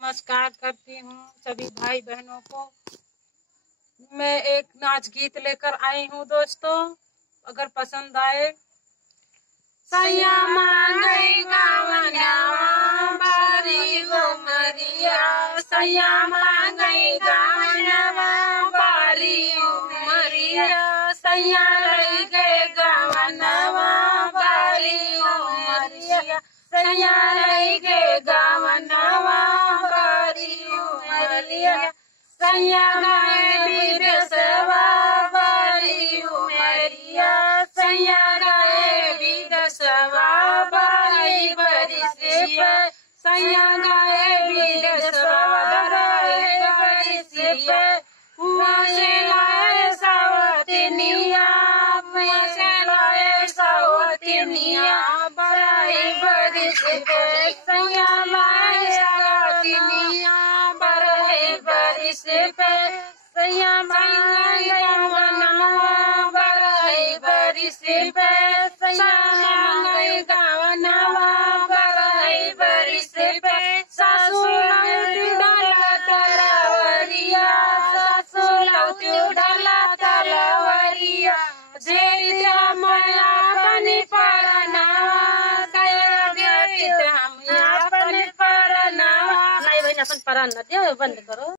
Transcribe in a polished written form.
नमस्कार करती हूँ सभी भाई बहनों को। मैं एक नाच गीत लेकर आई हूँ दोस्तों, अगर पसंद आए। सैया मांगई गावनवा बारी गो मरिया, सैया मांगई गावनवा बारी गो मरिया, सैया लई गए गावनवा बारी गो मरिया, सैया लई गए गावनवा बारी गो मरिया, सैया गए विदेशवा बारी गो मरिया, सैया गए विदेशवा बारी बरिस पे, सैया गए विदेशवा बारी बरिस पे, हुआ से लाए सावतनिया, हुआ से लाए सावतनिया बारी बरिस पे, सैया लाए सावतनिया बारी बरिस पे, सैया मांगई गावनवा बारी बरिस पे, सैया मांगई गावनवा बारी बरिस पे, सासू लौटी डाला तलवरिया, सासू लौटी डाला तलवरिया, जेठ हम अपने परनावा, जेठ हम अपने परनावा। नहीं बहन अपन परान न दियो, बंद करो।